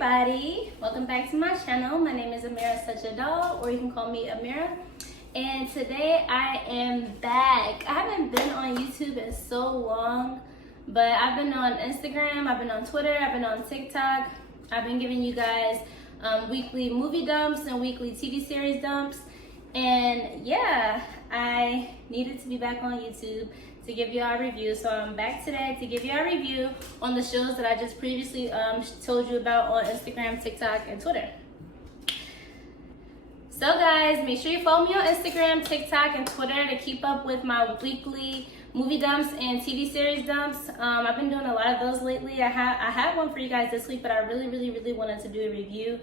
everybody, welcome back to my channel. My name is Amira Such a Doll, or you can call me Amira. And today I am back. I haven't been on YouTube in so long, but I've been on Instagram, I've been on Twitter, I've been on TikTok. I've been giving you guys weekly movie dumps and weekly TV series dumps. And yeah, I needed to be back on YouTube to give you a review. So I'm back today to give you a review on the shows that I just previously told you about on Instagram, TikTok, and Twitter. So guys, make sure you follow me on Instagram, TikTok, and Twitter to keep up with my weekly movie dumps and TV series dumps. I've been doing a lot of those lately. I had one for you guys this week, but I really wanted to do a review.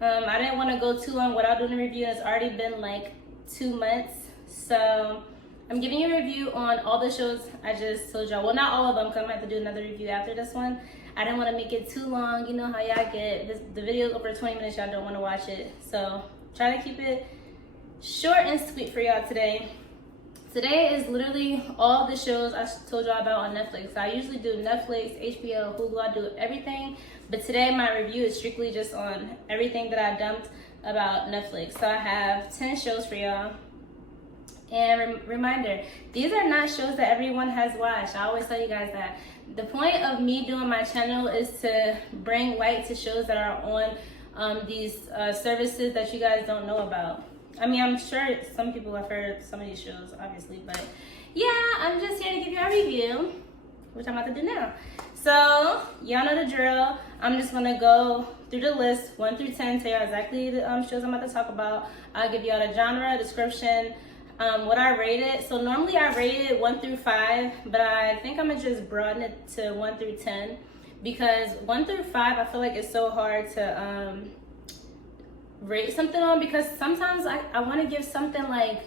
I didn't want to go too long without doing a review. It's already been like 2 months. So I'm giving you a review on all the shows I just told y'all. Well, not all of them, because I'm going to have to do another review after this one. I didn't want to make it too long. You know how y'all get. The video's over 20 minutes. Y'all don't want to watch it. So try to keep it short and sweet for y'all today. Today is literally all the shows I told y'all about on Netflix. I usually do Netflix, HBO, Hulu. I do everything. But today my review is strictly just on everything that I dumped about Netflix. So I have 10 shows for y'all. And reminder, these are not shows that everyone has watched. I always tell you guys that. The point of me doing my channel is to bring light to shows that are on these services that you guys don't know about. I mean, I'm sure some people have heard some of these shows, obviously, but yeah, I'm just here to give you a review, which I'm about to do now. So, y'all know the drill. I'm just gonna go through the list 1 through 10, tell y'all exactly the shows I'm about to talk about. I'll give y'all the genre, description, what I rate it. So normally I rate it 1 through 5, but I think I'm gonna just broaden it to 1 through 10, because 1 through 5, I feel like it's so hard to rate something on, because sometimes I want to give something like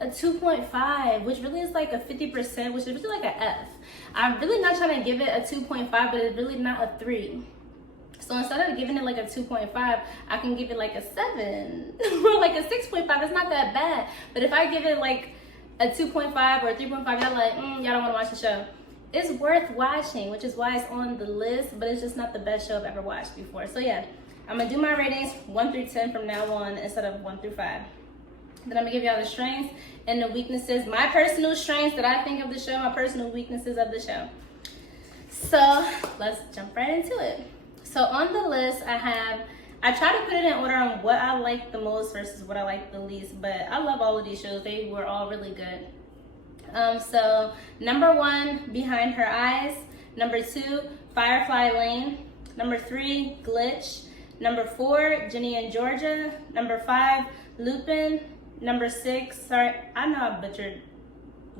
a 2.5, which really is like a 50%, which is really like an F. I'm really not trying to give it a 2.5, but it's really not a 3. So instead of giving it like a 2.5, I can give it like a 7 or like a 6.5. It's not that bad. But if I give it like a 2.5 or a 3.5, y'all like, y'all don't want to watch the show. It's worth watching, which is why it's on the list, but it's just not the best show I've ever watched before. So yeah, I'm going to do my ratings 1 through 10 from now on instead of 1 through 5. Then I'm going to give y'all the strengths and the weaknesses, my personal strengths that I think of the show, my personal weaknesses of the show. So let's jump right into it. So on the list, I try to put it in order on what I like the most versus what I like the least, but I love all of these shows. They were all really good. So number 1, Behind Her Eyes. Number 2, Firefly Lane. Number 3, Glitch. Number 4, Ginny and Georgia. Number 5, Lupin. Number 6, sorry, I know I butchered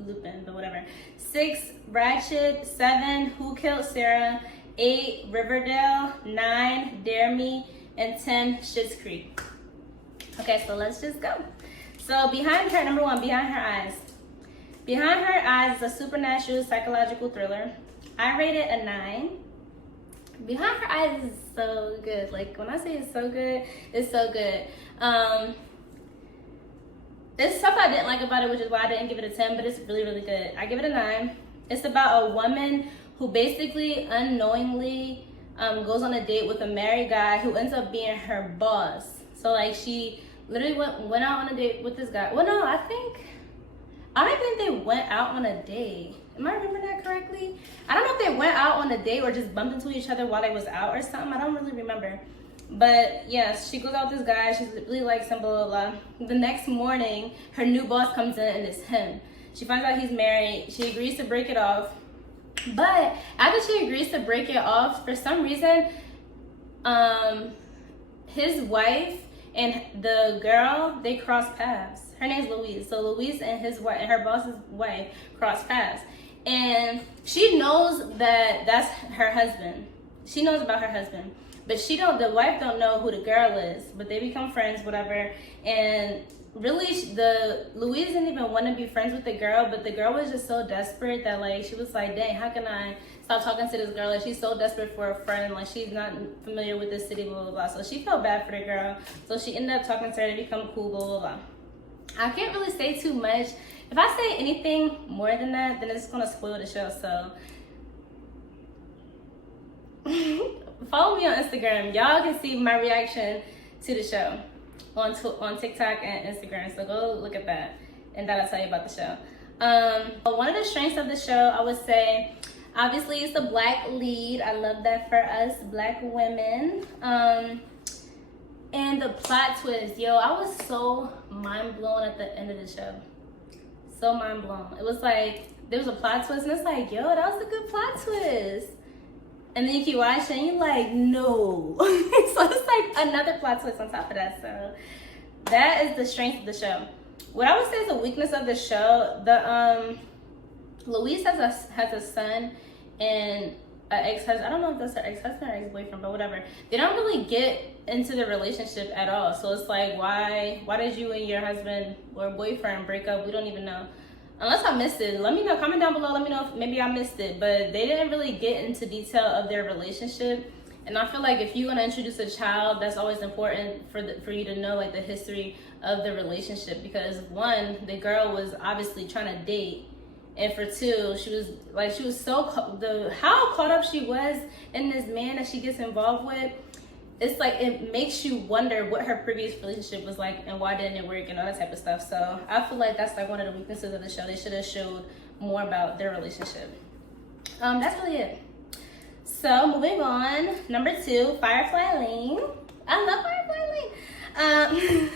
Lupin, but whatever. 6, Ratched. 7, Who Killed Sara. 8, Riverdale. 9, Dare Me. And 10, Schitt's Creek. Okay, so let's just go. So number 1, Behind Her Eyes. Behind Her Eyes is a supernatural psychological thriller. I rate it a 9. Behind Her Eyes is so good. Like, when I say it's so good, it's so good. There's stuff I didn't like about it, which is why I didn't give it a 10, but it's really good. I give it a 9. It's about a woman who basically unknowingly goes on a date with a married guy who ends up being her boss. So like, she literally went out on a date with this guy. Well, no, I don't think they went out on a date. Am I remembering that correctly? I don't know if they went out on a date or just bumped into each other while they was out or something. I don't really remember. But yes, she goes out with this guy. She really likes him, blah, blah, blah. The next morning, her new boss comes in and it's him. She finds out he's married. She agrees to break it off. But after she agrees to break it off, for some reason, his wife and the girl, they cross paths. Her name's Louise. So Louise and his wife, and her boss's wife, cross paths. And she knows that that's her husband. She knows about her husband. But the wife don't know who the girl is. But they become friends, whatever. And really, Louise didn't even want to be friends with the girl, but the girl was just so desperate that like, she was like, dang, how can I stop talking to this girl? Like, she's so desperate for a friend. Like, she's not familiar with this city, blah, blah, blah. So she felt bad for the girl. So she ended up talking to her to become cool, blah, blah, blah. I can't really say too much. If I say anything more than that, then it's going to spoil the show. So follow me on Instagram. Y'all can see my reaction to the show on TikTok and Instagram. So go look at that, and that'll tell you about the show. One of the strengths of the show, I would say, obviously, it's the Black lead. I love that for us Black women. And the plot twist, yo, I was so mind blown at the end of the show. So mind blown. It was like there was a plot twist, and it's like, yo, that was a good plot twist. And then you keep watching, and you're like, no. So it's like another plot twist on top of that. So that is the strength of the show. What I would say is a weakness of the show, Louise has a son and an ex-husband. I don't know if that's her ex-husband or ex-boyfriend, but whatever. They don't really get into the relationship at all. So it's like, why did you and your husband or boyfriend break up? We don't even know. Unless I missed it. Let me know. Comment down below. Let me know if maybe I missed it. But they didn't really get into detail of their relationship. And I feel like if you're gonna introduce a child, that's always important for you to know like the history of the relationship, because one, the girl was obviously trying to date, and for two, she was so how caught up she was in this man that she gets involved with. It's like it makes you wonder what her previous relationship was like and why didn't it work and all that type of stuff. So I feel like that's like one of the weaknesses of the show. They should have showed more about their relationship. That's really it. So moving on, number 2, Firefly Lane. I love Firefly Lane.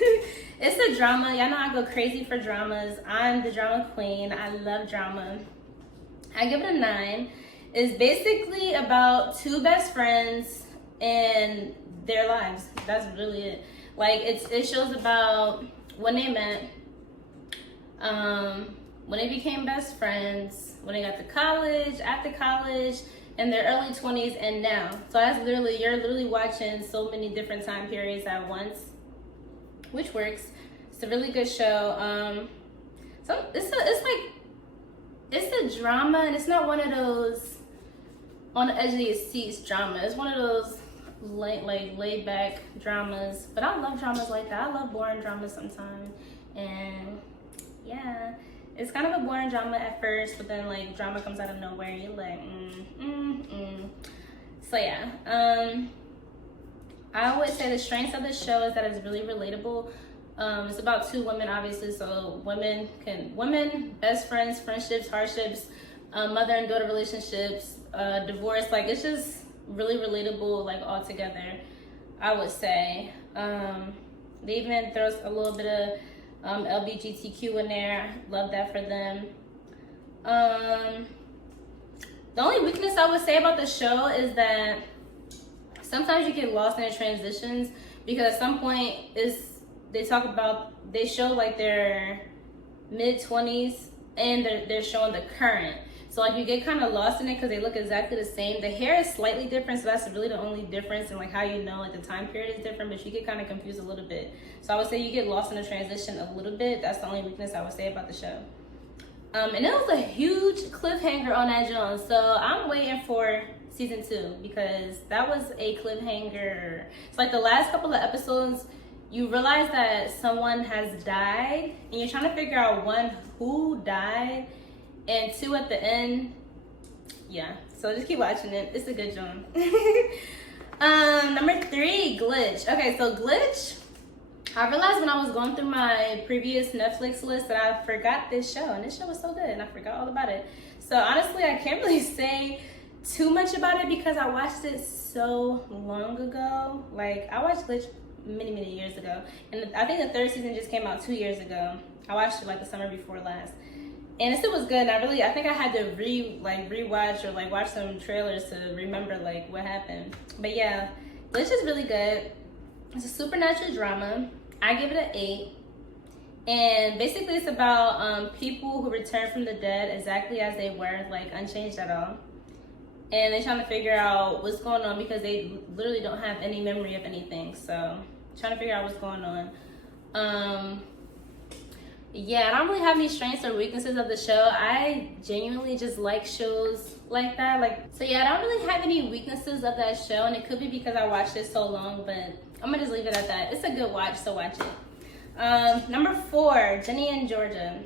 It's a drama. Y'all know I go crazy for dramas. I'm the drama queen. I love drama. I give it a 9. It's basically about 2 best friends and their lives. That's really it. Like it shows about when they met, when they became best friends, when they got to college, after college, in their early 20s, and now. So that's literally, you're literally watching so many different time periods at once, which works. It's a really good show. So it's a drama, and it's not one of those on the edge of your seats drama. It's one of those laid back dramas. But I love dramas like that. I love boring dramas sometimes, and yeah. It's kind of a boring drama at first, but then like drama comes out of nowhere and you're like, So yeah, I would say the strengths of the show is that it's really relatable. It's about 2 women, obviously, so women, best friends, friendships, hardships, mother and daughter relationships, divorce. Like it's just really relatable, like all together, I would say. They even throws a little bit of LGBTQ in there. Love that for them. The only weakness I would say about the show is that sometimes you get lost in the transitions, because at some point they show like their mid-20s and they're showing the current. So like you get kind of lost in it because they look exactly the same. The hair is slightly different, so that's really the only difference, and like how you know like the time period is different, but you get kind of confused a little bit. So I would say you get lost in the transition a little bit. That's the only weakness I would say about the show. And it was a huge cliffhanger on that Jones, so I'm waiting for season 2 because that was a cliffhanger. It's like the last couple of episodes, you realize that someone has died, and you're trying to figure out 1, who died, and 2, at the end. Yeah, so just keep watching it. It's a good job. Number 3, Glitch. Okay, so Glitch, I realized when I was going through my previous Netflix list that I forgot this show, and this show was so good, and I forgot all about it. So honestly, I can't really say too much about it because I watched it so long ago. Like, I watched Glitch many years ago, and I think the 3rd season just came out 2 years ago. I watched it like the summer before last, and it still was good. And I think I had to rewatch or like watch some trailers to remember like what happened. But yeah, Glitch is really good. It's a supernatural drama. I give it an 8. And basically it's about people who return from the dead exactly as they were, like unchanged at all. And they're trying to figure out what's going on because they literally don't have any memory of anything. So trying to figure out what's going on. Yeah, I don't really have any strengths or weaknesses of the show. I genuinely just like shows like that. So yeah, I don't really have any weaknesses of that show, and it could be because I watched it so long, but I'm gonna just leave it at that. It's a good watch, so watch it. Number 4, Ginny and Georgia.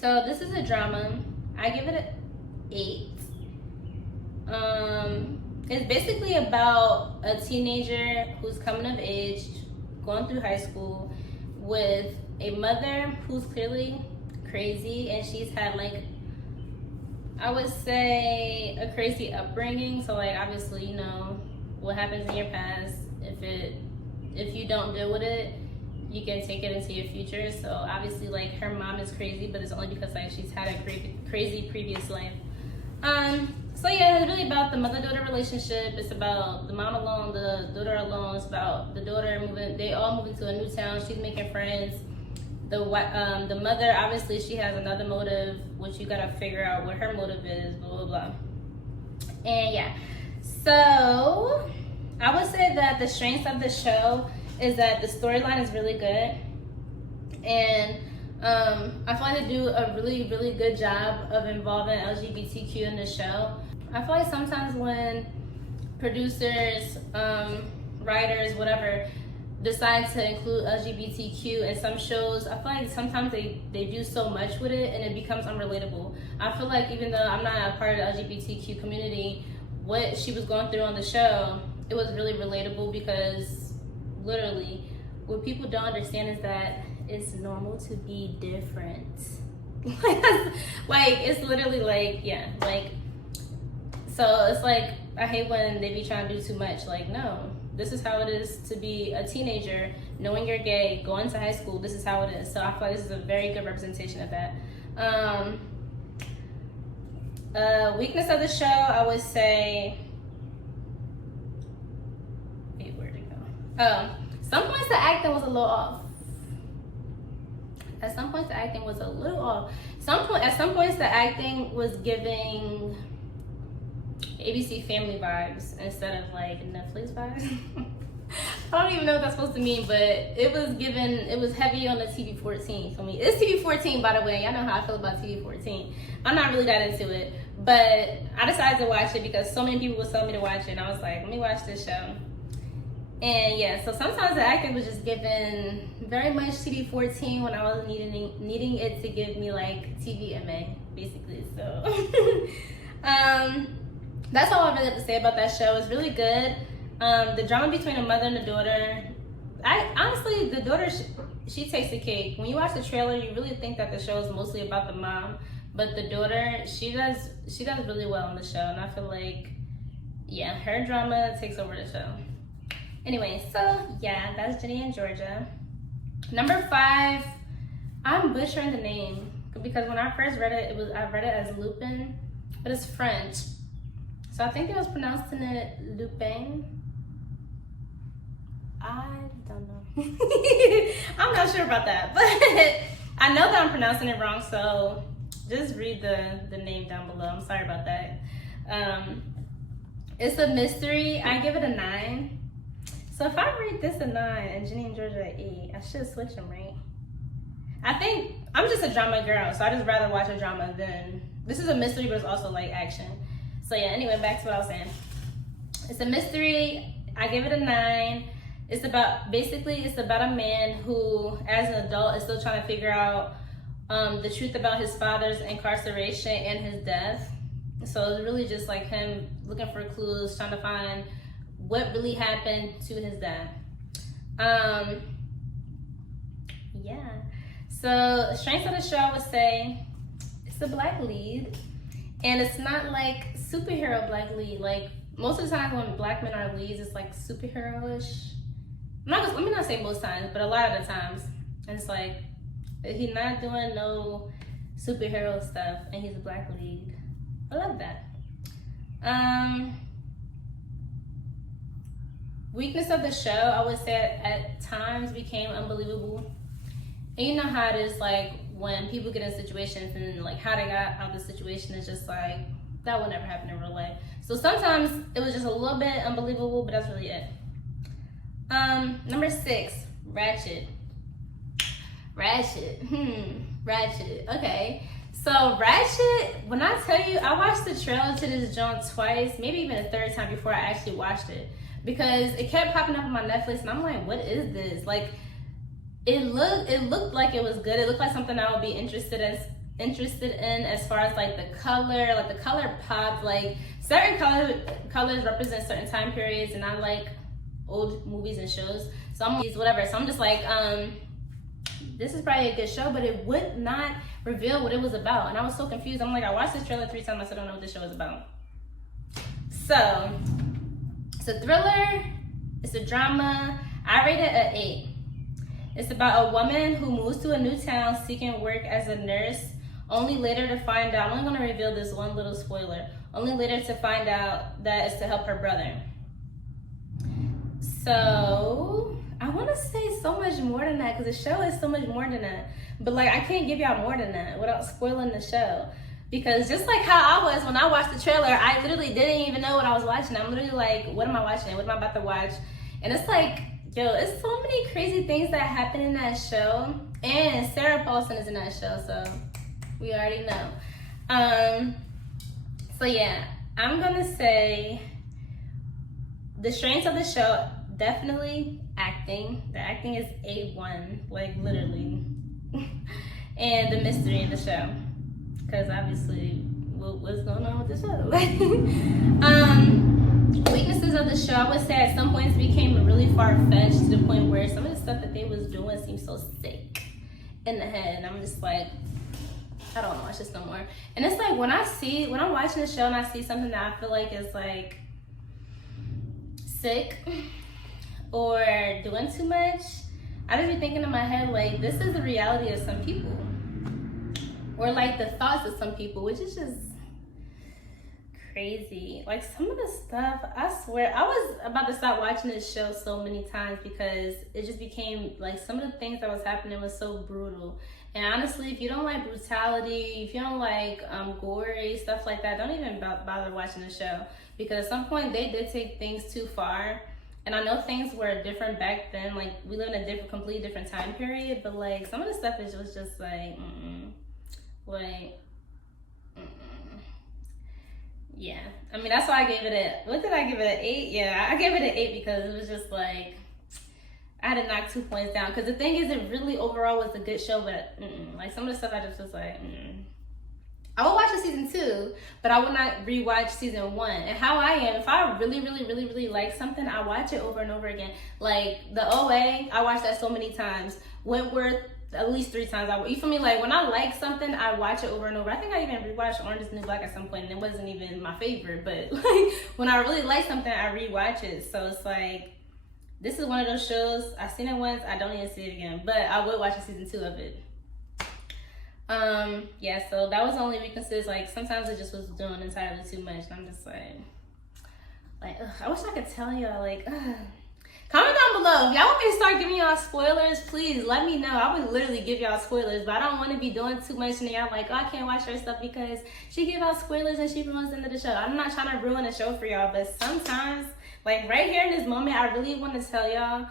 So this is a drama. I give it an 8. It's basically about a teenager who's coming of age, going through high school, with a mother who's clearly crazy, and she's had like, I would say, a crazy upbringing. So like, obviously, you know what happens in your past, if you don't deal with it, you can take it into your future. So obviously, like, her mom is crazy, but it's only because like she's had a crazy previous life. So yeah, it's really about the mother-daughter relationship. It's about the mom alone, the daughter alone. It's about the daughter moving. They all move into a new town. She's making friends. The mother, obviously, she has another motive, which you gotta figure out what her motive is. Blah blah blah. And yeah, so I would say that the strengths of the show is that the storyline is really good, and I feel like they do a really, really good job of involving LGBTQ in the show. I feel like sometimes when producers, writers, whatever, decide to include LGBTQ in some shows, I feel like sometimes they do so much with it and it becomes unrelatable. I feel like even though I'm not a part of the LGBTQ community, what she was going through on the show, it was really relatable, because literally what people don't understand is that it's normal to be different. Like, it's literally like, yeah, like, so it's like, I hate when they be trying to do too much. Like, no, this is how it is to be a teenager, knowing you're gay, going to high school, this is how it is. So I feel like this is a very good representation of that. Weakness of the show, I would say, wait, where'd it go? Some points the acting was a little off. At some points the acting was a little off. At some points the acting was giving ABC Family vibes instead of like Netflix vibes. I don't even know what that's supposed to mean, but it was heavy on the TV-14 for me. It's TV-14, by the way. Y'all know how I feel about TV-14. I'm not really that into it, but I decided to watch it because so many people were telling me to watch it, and I was like, let me watch this show. And yeah, so sometimes the acting was just given very much TV-14 when I was needing it to give me like TVMA, basically. So that's all I really have to say about that show. It's really good. The drama between the mother and the daughter, honestly, the daughter, she takes the cake. When you watch the trailer, you really think that the show is mostly about the mom, but the daughter, she does really well in the show, and I feel like, yeah, her drama takes over the show. Anyway, so yeah, that's Ginny and Georgia. Number 5, I'm butchering the name because when I first read it, I read it as Lupin, but it's French. So I think it was pronouncing it Lupin. I don't know. I'm not sure about that, but I know that I'm pronouncing it wrong, so just read the name down below. I'm sorry about that. It's a mystery. I give it a 9. So if I rate this a 9 and Ginny and Georgia an 8, I should switch them, right? I think I'm just a drama girl, so I just rather watch a drama than, this is a mystery, but it's also like action. So yeah, anyway, back to what I was saying. It's a mystery. I give it a 9. It's about a man who, as an adult, is still trying to figure out the truth about his father's incarceration and his death. So it's really just like him looking for clues, trying to find what really happened to his dad. Yeah. So strengths of the show, I would say it's a black lead, and it's not like superhero black lead. Like most of the time when black men are leads, it's like superhero-ish. Let me not say most times, but a lot of the times it's like he's not doing no superhero stuff, and he's a black lead. I love that. Weakness of the show, I would say at times became unbelievable. And you know how it is, like when people get in situations and like how they got out of the situation is just like, that would never happen in real life. So sometimes it was just a little bit unbelievable, but that's really it. Number 6, Ratched. Ratched, okay. So Ratched, when I tell you, I watched the trailer to this joint twice, maybe even a third time before I actually watched it. Because it kept popping up on my Netflix and I'm like, what is this? Like, it looked like it was good. It looked like something I would be interested interested in as far as like the color pop. Like certain colors represent certain time periods, and I like old movies and shows. So I'm whatever. So I'm just like, this is probably a good show, but it would not reveal what it was about. And I was so confused. I'm like, I watched this trailer 3 times. I still don't know what this show is about. So it's a thriller. It's a drama. I rate it an 8. It's about a woman who moves to a new town seeking work as a nurse, only later to find out, I'm only going to reveal this one little spoiler, only later to find out that it's to help her brother. So I want to say so much more than that, because the show is so much more than that. But like, I can't give y'all more than that without spoiling the show. Because just like how I was when I watched the trailer, I literally didn't even know what I was watching. I'm literally like, what am I watching? What am I about to watch? And it's like, yo, it's so many crazy things that happen in that show. And Sarah Paulson is in that show, so we already know. So yeah, I'm gonna say the strengths of the show, definitely acting. The acting is A1, like literally. And the mystery of the show, because obviously what's going on with the show. Weaknesses of the show, I would say at some points became really far-fetched, to the point where some of the stuff that they was doing seemed so sick in the head, and I'm just like, I don't watch this no more. And it's like, when I'm watching the show and I see something that I feel like is like sick or doing too much, I just be thinking in my head, like, this is the reality of some people, or like the thoughts of some people, which is just crazy. Like some of the stuff, I swear, I was about to stop watching this show so many times, because it just became like, some of the things that was happening was so brutal. And honestly, if you don't like brutality, if you don't like gory stuff like that, don't even bother watching the show, because at some point they did take things too far. And I know things were different back then, like we live in a completely different time period, but like some of the stuff was just like, yeah. I mean, that's why I gave it what did I give it, an 8? Yeah, I gave it an 8 because it was just like, I had to knock 2 points down. Because the thing is, it really overall was a good show, but like some of the stuff I just was like, I would watch the season 2, but I would not rewatch season 1. And how I am, if I really like something, I watch it over and over again. Like the OA, I watched that so many times. Wentworth, at least 3 times. You feel me? Like when I like something, I watch it over and over. I think I even rewatched Orange is the New Black at some point, and it wasn't even my favorite. But like when I really like something, I rewatch it. So it's like, this is one of those shows, I've seen it once, I don't need to see it again. But I would watch a season 2 of it. Yeah, so that was the only weaknesses. Like sometimes it just was doing entirely too much, and I'm just like ugh, I wish I could tell y'all, like, comment down below if y'all want me to start giving y'all spoilers. Please let me know. I would literally give y'all spoilers, but I don't want to be doing too much and y'all like, oh, I can't watch her stuff because she give out spoilers and she ruins the end of the show. I'm not trying to ruin the show for y'all, but sometimes, like right here in this moment, I really want to tell y'all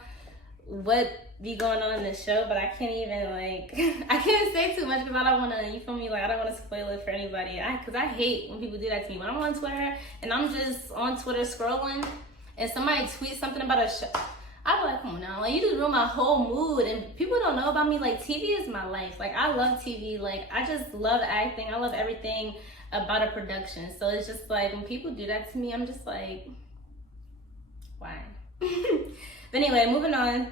what be going on in the show, but I can't even, like, I can't say too much because I don't want to, you feel me, like I don't want to spoil it for anybody, because I hate when people do that to me. When I'm on Twitter and I'm just on Twitter scrolling and somebody tweets something about a show, I'm like, come on now, like you just ruined my whole mood. And people don't know about me, like TV is my life. Like I love TV, like I just love acting, I love everything about a production. So it's just like when people do that to me, I'm just like, why? But anyway, moving on.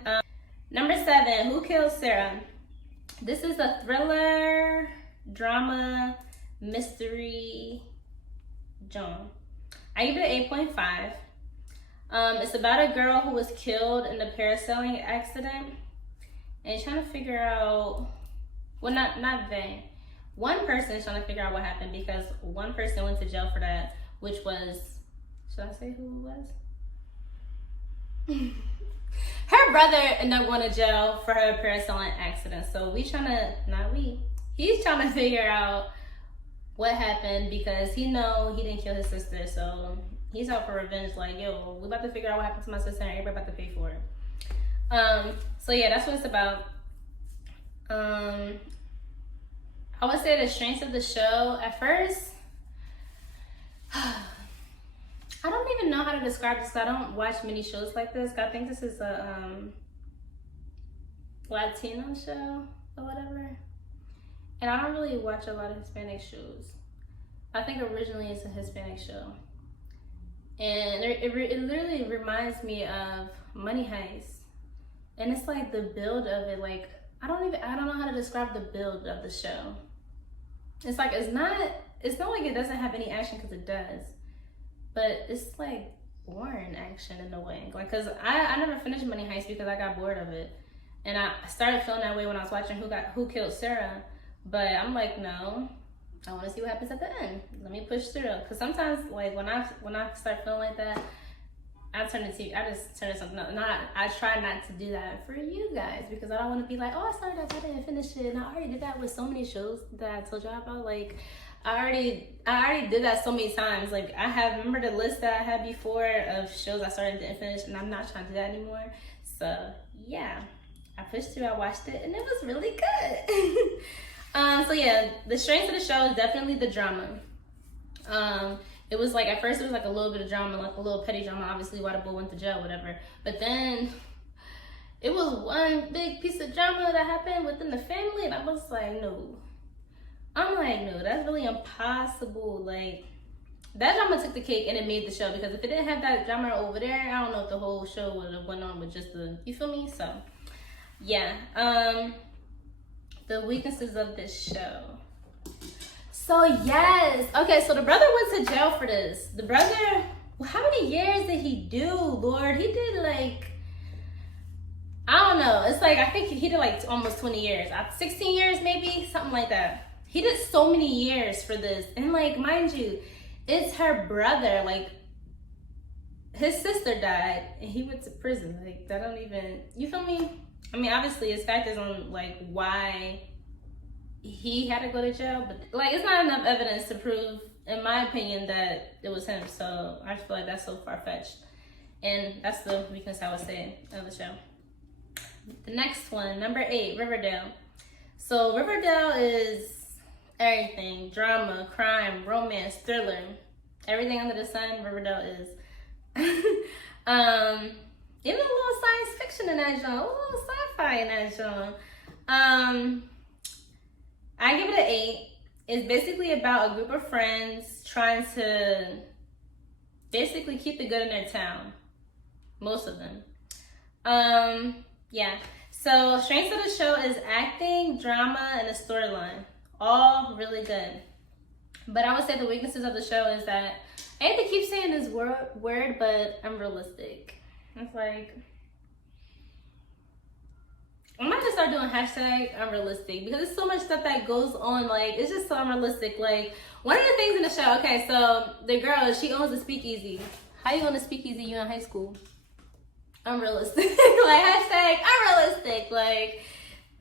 Number 7, Who Killed Sara? This is a thriller, drama, mystery genre. I give it an 8.5. It's about a girl who was killed in a parasailing accident, and trying to figure out, well, not they. One person is trying to figure out what happened, because one person went to jail for that, which was, should I say who it was? Her brother ended up going to jail for her parasailing accident. So he's trying to figure out what happened, because he didn't kill his sister. So he's out for revenge. Like, yo, we about to figure out what happened to my sister, and everybody about to pay for it. So yeah, that's what it's about. I would say the strengths of the show at first, I don't even know how to describe this, because I don't watch many shows like this. I think this is a Latino show or whatever. And I don't really watch a lot of Hispanic shows. I think originally it's a Hispanic show. And it literally reminds me of Money Heist. And it's like the build of it, like, I don't know how to describe the build of the show. It's like, it's not like it doesn't have any action, because it does. But it's like boring action in a way. Like, cause I never finished Money Heist because I got bored of it. And I started feeling that way when I was watching Who Killed Sara. But I'm like, no, I want to see what happens at the end. Let me push through. Cause sometimes, like, when I start feeling like that, I just turn to something else. I try not to do that for you guys, because I don't want to be like, oh, I started that, I didn't finish it. And I already did that with so many shows that I told y'all about. Like, I already did that so many times. Like, remember the list that I had before of shows I started and didn't finish, and I'm not trying to do that anymore. So yeah, I pushed through, I watched it, and it was really good. So yeah, the strength of the show is definitely the drama. It was like, at first it was like a little bit of drama, like a little petty drama, obviously why the boy went to jail, whatever. But then it was one big piece of drama that happened within the family, and I was like, no. I'm like, no, that's really impossible. Like, that drama took the cake and it made the show, because if it didn't have that drama over there, I don't know if the whole show would have went on with just you feel me? So yeah, the weaknesses of this show. So yes, okay, so the brother went to jail for this. The brother, how many years did he do, Lord? He did like, I don't know. It's like, I think he did like almost 20 years. 16 years maybe, something like that. He did so many years for this. And like, mind you, it's her brother. Like, his sister died and he went to prison. Like, that don't even, you feel me? I mean, obviously it's factors on like why he had to go to jail, but like, it's not enough evidence to prove, in my opinion, that it was him. So I feel like that's so far-fetched. And that's the weakness I would say of the show. The next one, number 8, Riverdale. So Riverdale is everything: drama, crime, romance, thriller, everything under the sun. Riverdale is. Even a little science fiction in that genre, a little sci-fi in that genre. I give it an 8. It's basically about a group of friends trying to basically keep the good in their town. Most of them. Yeah. So strengths of the show is acting, drama, and the storyline. All really good. But I would say the weaknesses of the show is that I hate to keep saying this word, but unrealistic. It's like, I might just start doing hashtag unrealistic, because there's so much stuff that goes on. Like, it's just so unrealistic. Like, one of the things in the show, okay, so the girl, she owns a speakeasy. How you own a speakeasy? You in high school? Unrealistic. Like, hashtag unrealistic. Like,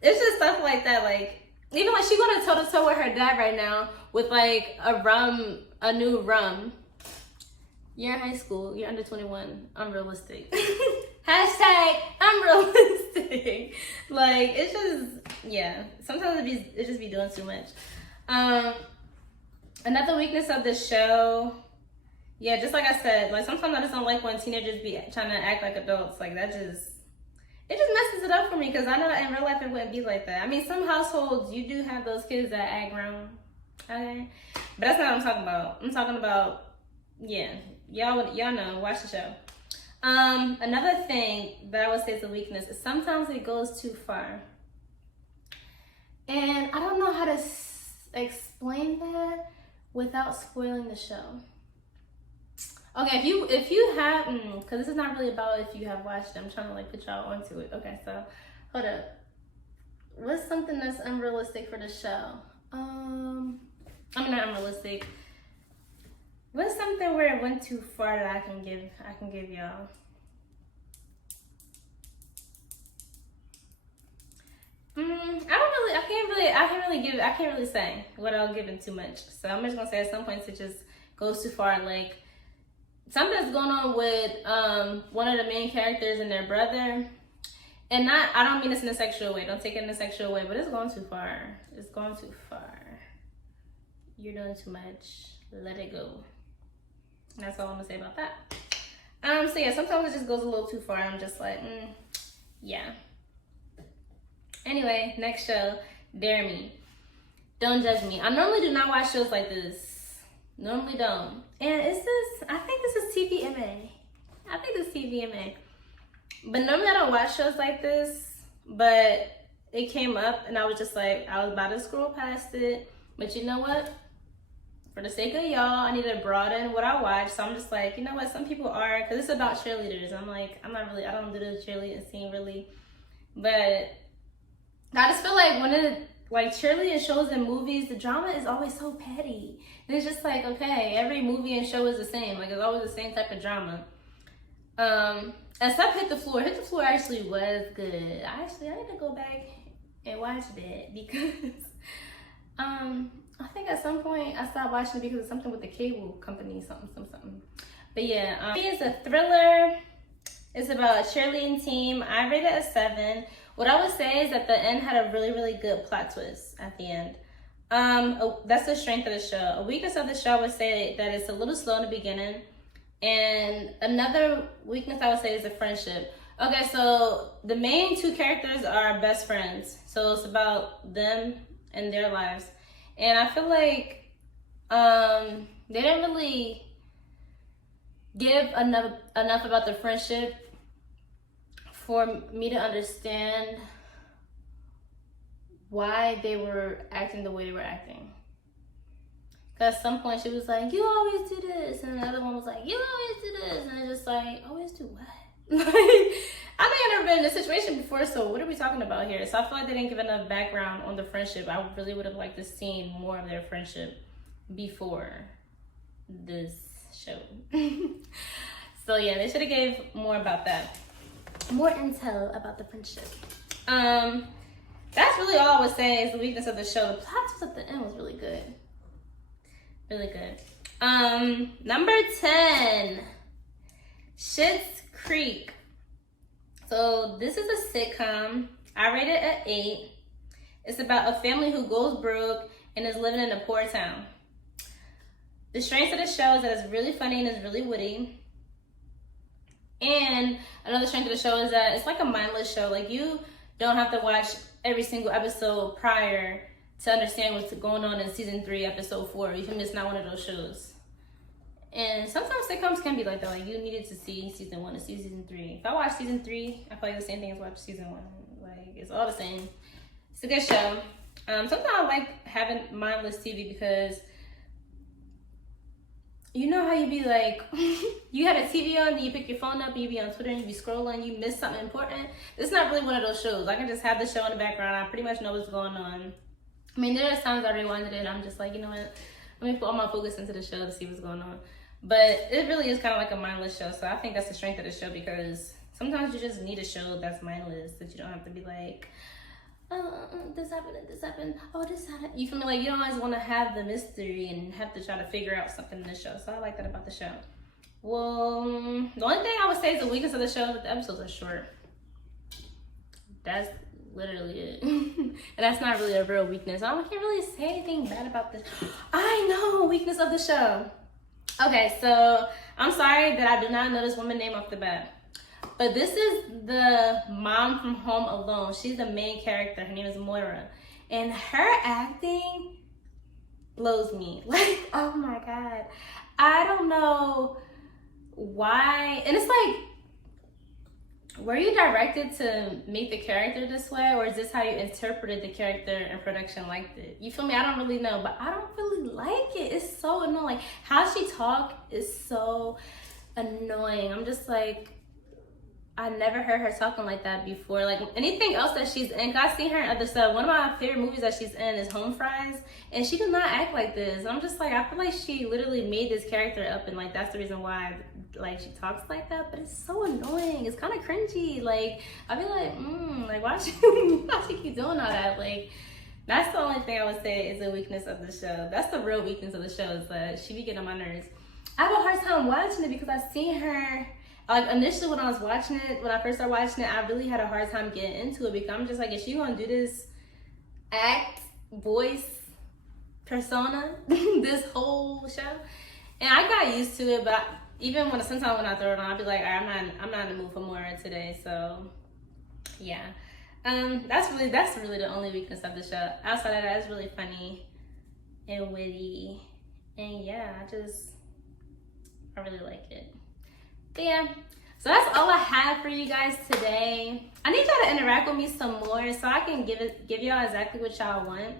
it's just stuff like that. Like, even like, she going to toe-to-toe with her dad right now with like a new rum. You're in high school, you're under 21. Unrealistic. Hashtag unrealistic. Like, it's just, yeah. Sometimes it just be doing too much. Another weakness of the show, yeah, just like I said, like, sometimes I just don't like when teenagers be trying to act like adults. Like, it just messes it up for me, because I know in real life it wouldn't be like that. I mean, some households, you do have those kids that act grown, okay? But that's not what I'm talking about. I'm talking about, yeah, y'all know, watch the show. Another thing that I would say is a weakness is sometimes it goes too far. And I don't know how to explain that without spoiling the show. Okay, if you have, because this is not really about if you have watched it. I'm trying to like put y'all onto it. Okay, so hold up. What's something that's unrealistic for the show? I mean, not unrealistic. What's something where it went too far that I can give y'all? I can't really say without giving too much. So I'm just gonna say at some points it just goes too far. Like, something's going on with one of the main characters and their brother. And I don't mean this in a sexual way. Don't take it in a sexual way, but it's going too far. It's going too far. You're doing too much. Let it go. That's all I'm gonna say about that. So yeah, sometimes it just goes a little too far. I'm just like, yeah. Anyway, next show, Dare Me. Don't judge me. I normally do not watch shows like this. Normally don't. And I think this is TVMA. I think this is TVMA. But normally I don't watch shows like this. But it came up and I was just like, I was about to scroll past it. But you know what? For the sake of y'all, I need to broaden what I watch. So I'm just like, you know what? Some people are, because it's about cheerleaders. I'm like, I don't do the cheerleading scene really. But I just feel like when it, like cheerleading shows and movies, the drama is always so petty. And it's just like, okay, every movie and show is the same. Like it's always the same type of drama. Except Hit the Floor. Hit the Floor actually was good. I need to go back and watch that because I think at some point I stopped watching it because of something with the cable company, something. But yeah, it's a thriller. It's about a cheerleading team. I rate it a 7. What I would say is that the end had a really, really good plot twist at the end. That's the strength of the show. A weakness of the show, I would say that it's a little slow in the beginning. And another weakness I would say is the friendship. Okay, so the main 2 characters are best friends. So it's about them and their lives. And I feel like they didn't really give enough about the friendship for me to understand why they were acting the way they were acting. Because at some point she was like, you always do this. And the other one was like, you always do this. And it's just like, always do what? Like, I think I've never been in this situation before, so what are we talking about here? So I feel like they didn't give enough background on the friendship. I really would have liked to see more of their friendship before this show. So yeah, they should have gave more about that. More intel about the friendship. That's really all I would say is the weakness of the show. The plot twist at the end was really good. Really good. Number 10. Schitt's Creek. So this is a sitcom. I rate it at 8. It's about a family who goes broke and is living in a poor town. The strength of the show is that it's really funny and it's really witty. And another strength of the show is that it's like a mindless show. Like you don't have to watch every single episode prior to understand what's going on in season 3, episode 4. You can miss not one of those shows. And sometimes sitcoms can be like that. Like you needed to see season 1 to see season 3. If I watch season 3, I play the same thing as watch season 1. Like it's all the same. It's a good show. Sometimes I like having mindless TV because you know how you be like, you had a TV on, then you pick your phone up, and you be on Twitter, and you be scrolling, you miss something important. It's not really one of those shows. I can just have the show in the background. I pretty much know what's going on. I mean, there are times I rewinded it, and I'm just like, you know what? Let me put all my focus into the show to see what's going on. But it really is kind of like a mindless show. So I think that's the strength of the show because sometimes you just need a show that's mindless, that you don't have to be like, this happened, oh, this happened. You feel me? Like, you don't always want to have the mystery and have to try to figure out something in the show. So I like that about the show. Well, the only thing I would say is the weakness of the show is that the episodes are short. That's literally it. And that's not really a real weakness. I can't really say anything bad about this. I know, weakness of the show. Okay, so I'm sorry that I do not know this woman's name off the bat. But this is the mom from Home Alone. She's the main character. Her name is Moira. And her acting blows me. Like, oh my God. I don't know why. And it's like, were you directed to make the character this way? Or is this how you interpreted the character in production like that? You feel me? I don't really know. But I don't really like it. It's so annoying. Like, how she talk is so annoying. I'm just like, I never heard her talking like that before. Like anything else that she's in, cause I've seen her in other stuff. One of my favorite movies that she's in is Home Fries, and she does not act like this. I'm just like, I feel like she literally made this character up, and like that's the reason why like she talks like that. But it's so annoying. It's kind of cringy. Like I'd be like, why she keep doing all that? Like that's the only thing I would say is a weakness of the show. That's the real weakness of the show is that she be getting on my nerves. I have a hard time watching it because I've seen her. Like initially when I was watching it, when I first started watching it, I really had a hard time getting into it because I'm just like, is she gonna do this act, voice, persona this whole show? And I got used to it, but even sometimes when I throw it on, I'll be like, I'm not in the mood for more today. So yeah, that's really the only weakness of the show. Outside of that, it's really funny. and witty. And yeah, I really like it. But yeah, so that's all I have for you guys today. I need y'all to interact with me some more so I can give y'all exactly what y'all want.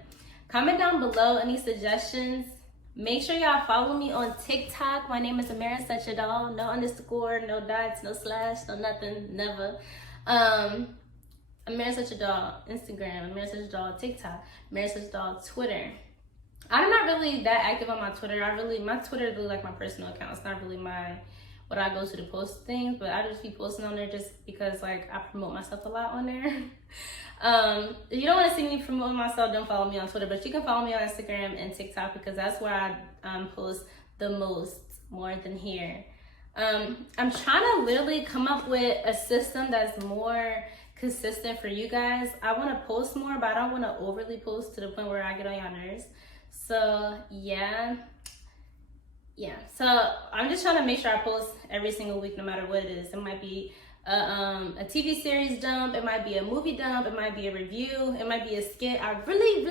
Comment down below any suggestions. Make sure y'all follow me on TikTok. My name is Amira Such a Doll. No underscore, no dots, no slash, no nothing, never. Amira Such a Doll Instagram, Amira Such a Doll TikTok, Amira Such a Doll Twitter. I'm not really that active on my Twitter. My Twitter is really like my personal account. It's not really what I go to post things, but I just be posting on there just because like I promote myself a lot on there. If you don't want to see me promoting myself, don't follow me on Twitter, but you can follow me on Instagram and TikTok because that's where I post the most, more than here. I'm trying to literally come up with a system that's more consistent for you guys. I want to post more, but I don't want to overly post to the point where I get on your nerves. So yeah, so I'm just trying to make sure I post every single week, no matter what it is. It might be a TV series dump, it might be a movie dump, it might be a review, it might be a skit. I really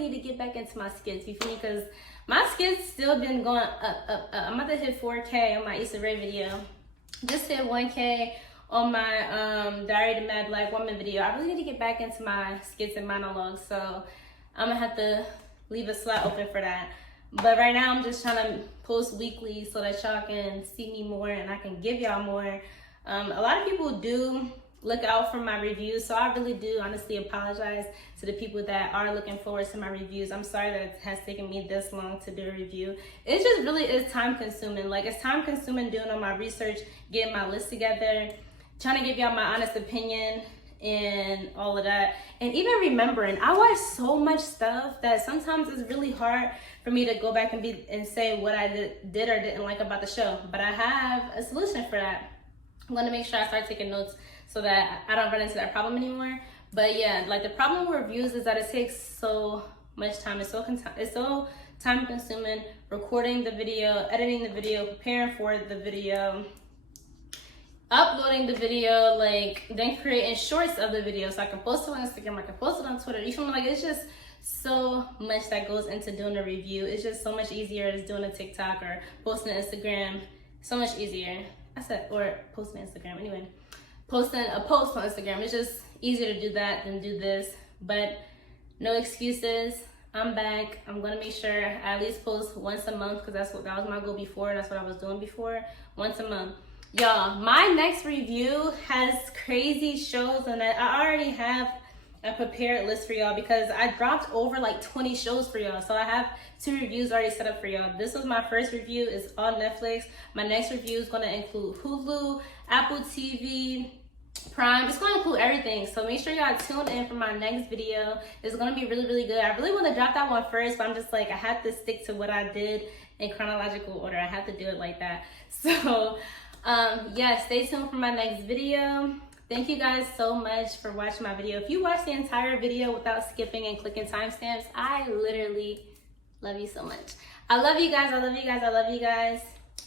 need to get back into my skits, you feel me? Because my skits still been going up. I'm about to hit 4K on my Issa Rae video. Just hit 1K on my Diary of the Mad Black Woman video. I really need to get back into my skits and monologues, so I'm gonna have to leave a slot open for that. But right now I'm just trying to post weekly so that y'all can see me more and I can give y'all more. A lot of people do look out for my reviews, so I really do honestly apologize to the people that are looking forward to my reviews. I'm sorry that it has taken me this long to do a review. It just really is time consuming. Like, it's time consuming doing all my research, getting my list together, trying to give y'all my honest opinion and all of that. And even remembering, I watch so much stuff that sometimes it's really hard for me to go back and say what I did or didn't like about the show. But I have a solution for that. I'm gonna make sure I start taking notes so that I don't run into that problem anymore. But yeah, like the problem with reviews is that it takes so much time. It's so time consuming, recording the video, editing the video, preparing for the video, uploading the video, like then creating shorts of the video so I can post it on Instagram, I can post it on Twitter. You feel me? Like, it's just so much that goes into doing a review. It's just so much easier as doing a TikTok or posting an Instagram. So much easier. Or posting Instagram. Anyway, posting a post on Instagram. It's just easier to do that than do this. But no excuses. I'm back. I'm gonna make sure I at least post once a month because that was my goal before. That's what I was doing before. Once a month. Y'all, my next review has crazy shows on it. I already have a prepared list for y'all because I dropped over like 20 shows for y'all. So I have 2 reviews already set up for y'all. This was my first review. It's on Netflix. My next review is gonna include Hulu, Apple TV, Prime. It's gonna include everything. So make sure y'all tune in for my next video. It's gonna be really good. I really want to drop that one first, but I'm just like, I have to stick to what I did in chronological order. I have to do it like that. So yeah, stay tuned for my next video. Thank you guys so much for watching my video. If you watched the entire video without skipping and clicking timestamps, I literally love you so much. I love you guys. I love you guys. I love you guys.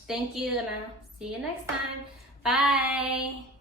Thank you, and I'll see you next time. Bye.